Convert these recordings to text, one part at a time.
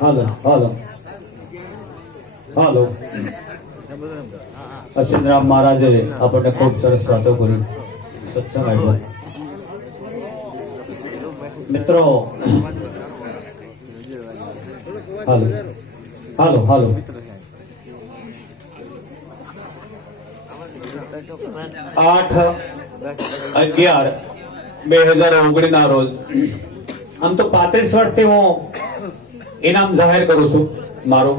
હાલો હાલો. હાલો. અશ્વિનરામ મહારાજે આપણને ખૂબ સરસ વાતો કરી. સત્સંગ મિત્રો. હાલો. હાલો હાલો. આઠ અગિયાર. બે હજાર ઓગણીસ ના રોજ. આમ તો પાંત્રીસ વર્ષથી હું ઇનામ જાહેર કરું છું મારું.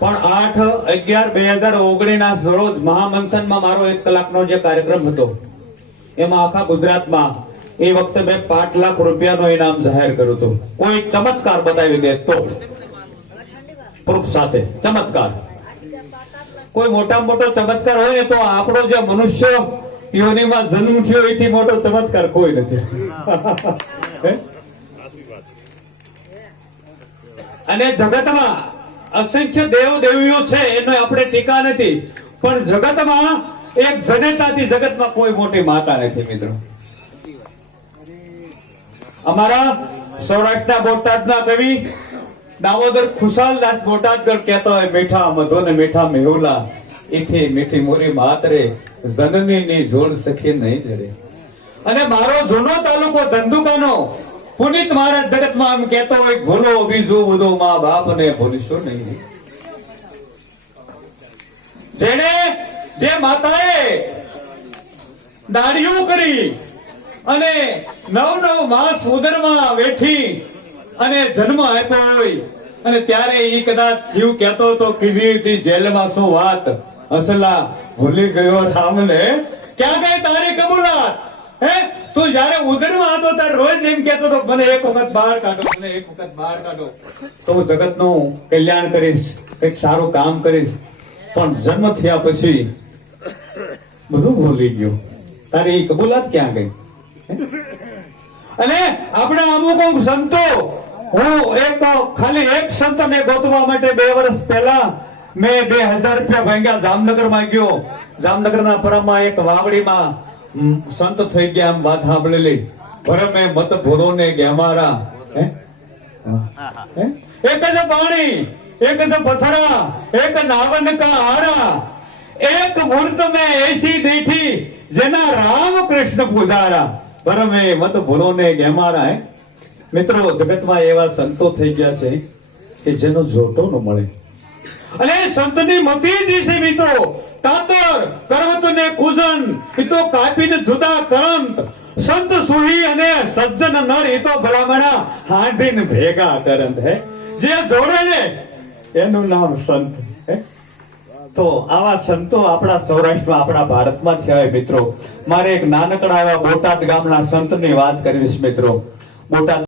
પણ આઠ અગિયાર બે હજાર ઓગણીસ ના રોજ મહામંથનમાં મારો એક કલાકનો જે કાર્યક્રમ હતો, એમાં આખા ગુજરાતમાં એ વખતે મેં પાંચ લાખ રૂપિયાનો ઇનામ જાહેર કર્યું હતું. કોઈ ચમત્કાર બતાવી દે તો. પ્રૂફ સાથે. ચમત્કાર. કોઈ મોટા મોટો ચમત્કાર હોય ને તો આપણો જે મનુષ્ય યોનિમાં જન્મ થયો એથી મોટો ચમત્કાર કોઈ નથી. અને જગતમાં અસંખ્ય દેવ દેવીઓ છે એનો આપણે ટીકા નથી. પણ જગતમાં એક જનેતાથી જગતમાં કોઈ મોટી માતા નથી મિત્રો. અમારા સૌરાષ્ટ્રના બોટાદના કવિ દામોદર ખુશાલદાસ બોટાદગર કહેતા હોય મીઠા મધો ને મીઠા મેહુલા એથી મીઠી મોરી માતરે જનની ની જોડ સખી નહીં જડે અને મારો જૂનો તાલુકો ધંધુકાનો પુનિત મહારાજ જગતમાં આમ કહેતો હોય ભૂલો બીજું બધું મા બાપ ને ભૂલશો નહીં જેને જે માતાએ દાડીઓ કરી અને નવ નવ માસ ઉદરમાં વેઠી અને જન્મ આપ્યો હોય. અને ત્યારે એ કદાચ શિવ કહેતો તો કીધી હતી જેલમાં શું વાત? અસલા ભૂલી ગયો રામને. ક્યાં ગઈ તારી કબૂલાત? હે? તું જયારે ઉદરમાં હતો ત્યારે રોજ એમ કેતો હતો, મને એક વખત બહાર કાઢો, મને એક વખત બહાર કાઢો. તો હું જગતનું કલ્યાણ કરીશ એક સારું કામ કરીશ. પણ જન્મ થયા પછી બધું ભૂલી ગયો. તારી કબૂલાત ક્યાં ગઈ? અને આપણે અમુક અમુક સંતો, હું એક ખાલી એક સંતને ગોતવા માટે બે વર્ષ પહેલા મેં બે હજાર રૂપિયા ભાંગ્યા જામનગરમાં ગયો જામનગરના પરમાં એક વાવડીમાં સંત થઈ ગયા આમ વાત સાંભળેલી ભરમે મત ભોરો ને? હે? એક જ પાણી, એક જ પથરા, એક નાવન કા હારા એક મૂર્ત મેં એસી દેઠી, જેના રામ કૃષ્ણ પુજારા પરમે મત ભૂલો ને ગેમારા હે. મિત્રો, જગતમાં એવા સંતો થઈ ગયા છે કે જેનો જોટો ન મળે. અને સંતની મતી દિશે મિત્રો, તાતર કરવત ને કુજન, એ કાપીને જુદા કરંત. સંત સુહી અને સજ્જન નર એ તો ભલામણા હાંડીને ભેગા કરંત હે. જે જોડે ને, એનું નામ સંત હે. તો આવા સંતો આપણા સૌરાષ્ટ્રમાં, આપણા ભારતમાં થયા મિત્રો. મારે એક નાનકડા એવા બોટાદ ગામના સંતની વાત કરવી છે મિત્રો. બોટાદ